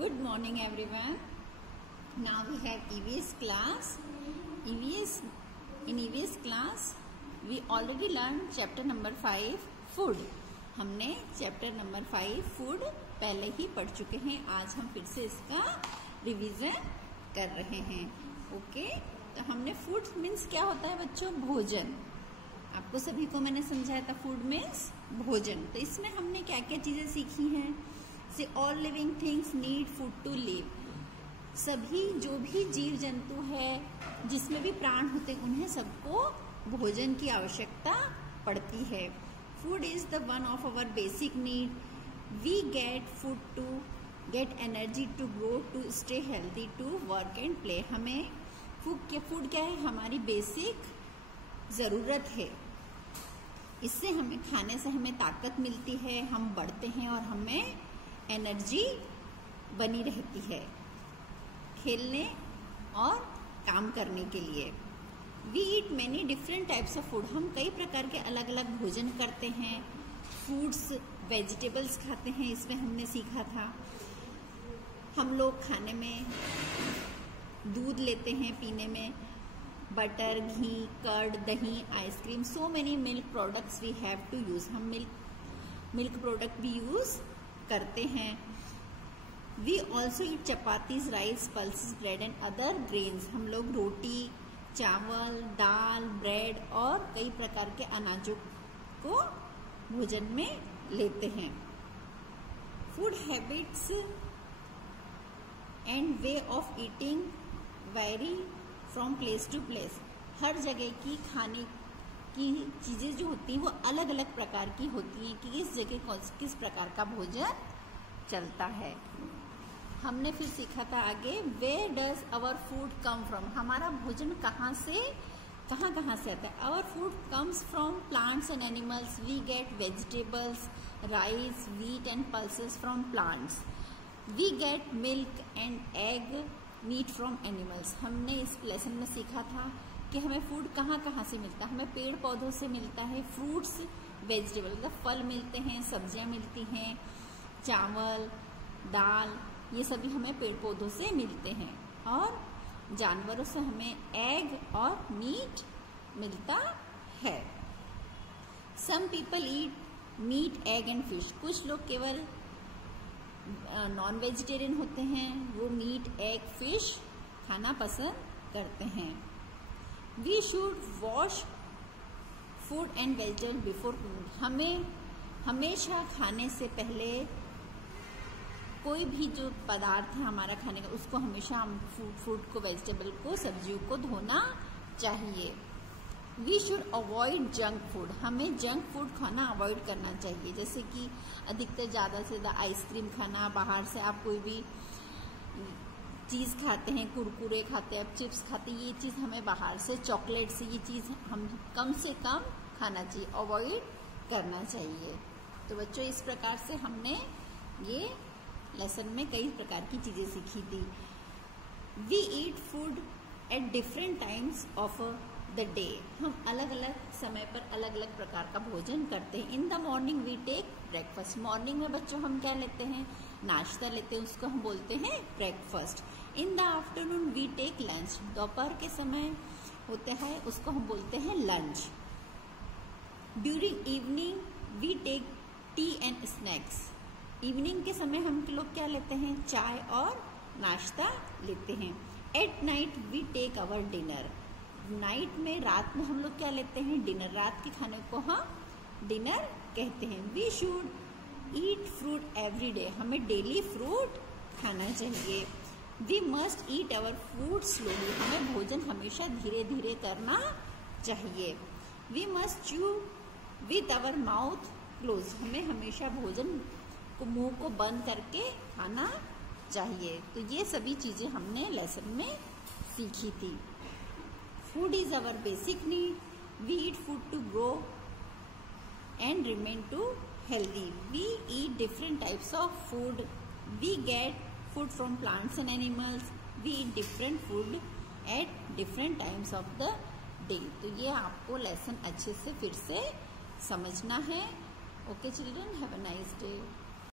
Good morning everyone. Now we have EVS class. In EVS class we already learned chapter number 5 food. हमने chapter number 5 food पहले ही पढ़ चुके हैं. आज हम फिर से इसका रिवीजन कर रहे हैं. ओके, तो हमने फूड मीन्स क्या होता है बच्चों? भोजन. आपको सभी को मैंने समझाया था फूड मीन्स भोजन. तो इसमें हमने क्या क्या चीजें सीखी हैं? So all living things need food to live. सभी जो भी जीव जंतु है जिसमें भी प्राण होते हैं उन्हें सबको भोजन की आवश्यकता पड़ती है. Food is the one of our basic need. We get food to get energy to grow to stay healthy to work and play. हमें फूड क्या है? हमारी बेसिक जरूरत है. इससे हमें खाने से हमें ताकत मिलती है, हम बढ़ते हैं और हमें एनर्जी बनी रहती है खेलने और काम करने के लिए. We eat many different types of food. हम कई प्रकार के अलग अलग भोजन करते हैं. फ्रूट्स, वेजिटेबल्स खाते हैं. इसमें हमने सीखा था हम लोग खाने में दूध लेते हैं पीने में, बटर, घी, कर्ड, दही, ice cream, so many milk products we have to use. हम मिल्क प्रोडक्ट भी यूज करते हैं. We also eat chapatis, rice, pulses, bread and other grains. हम लोग रोटी, चावल, दाल, ब्रेड और कई प्रकार के अनाजों को भोजन में लेते हैं. Food habits and way of eating vary from place to place. हर जगह की खाने की चीजें जो होती हैं वो अलग अलग प्रकार की होती हैं कि किस जगह किस प्रकार का भोजन चलता है. हमने फिर सीखा था आगे where does our food come from. हमारा भोजन कहाँ से आता है? Our food comes from plants and animals. We get vegetables, rice, wheat and pulses from plants. We get milk and egg, meat from animals. हमने इस लेसन में सीखा था कि हमें फूड कहाँ से मिलता है. हमें पेड़ पौधों से मिलता है. फ्रूट्स, वेजिटेबल मतलब फल मिलते हैं, सब्जियां मिलती हैं, चावल, दाल, ये सभी हमें पेड़ पौधों से मिलते हैं. और जानवरों से हमें एग और मीट मिलता है. Some people eat meat, egg and fish. कुछ लोग केवल नॉन वेजिटेरियन होते हैं, वो मीट, एग, फिश खाना पसंद करते हैं. We should wash food and vegetable before cooking. हमें हमेशा खाने से पहले कोई भी जो पदार्थ है हमारा खाने का उसको हमेशा हम फूड को, वेजिटेबल को, सब्जियों को धोना चाहिए. We should avoid junk food. हमें जंक फूड खाना अवॉइड करना चाहिए. जैसे कि अधिकतर ज़्यादा से ज़्यादा आइसक्रीम खाना, बाहर से आप कोई भी चीज़ खाते हैं, कुरकुरे खाते हैं, चिप्स खाते हैं, ये चीज़ हमें बाहर से, चॉकलेट से, ये चीज़ हम कम से कम खाना चाहिए, अवॉइड करना चाहिए. तो बच्चों इस प्रकार से हमने ये लेसन में कई प्रकार की चीज़ें सीखी थी. We eat food at different times of the day. हम अलग अलग समय पर अलग अलग प्रकार का भोजन करते हैं. In the morning we take breakfast. Morning में बच्चों हम क्या लेते हैं? नाश्ता लेते हैं, उसको हम बोलते हैं breakfast. In the afternoon we take lunch. दोपहर के समय होता है उसको हम बोलते हैं lunch. During evening we take tea and snacks. Evening के समय हम लोग क्या लेते हैं? चाय और नाश्ता लेते हैं. At night we take our dinner. Night में, रात में हम लोग क्या लेते हैं? डिनर. रात के खाने को हम डिनर कहते हैं. We should eat fruit every day. हमें डेली फ्रूट खाना चाहिए. We must eat our food slowly. हमें भोजन हमेशा धीरे धीरे करना चाहिए. We must chew with our mouth close. हमें हमेशा भोजन को, मुंह को बंद करके खाना चाहिए. तो ये सभी चीजें हमने लेसन में सीखी थी. Food is our basic need. We eat food to grow and remain to healthy. We eat different types of food. We get food from plants and animals. We eat different food at different times of the day. तो ये आपको lesson अच्छे से फिर से समझना है. Okay children, have a nice day.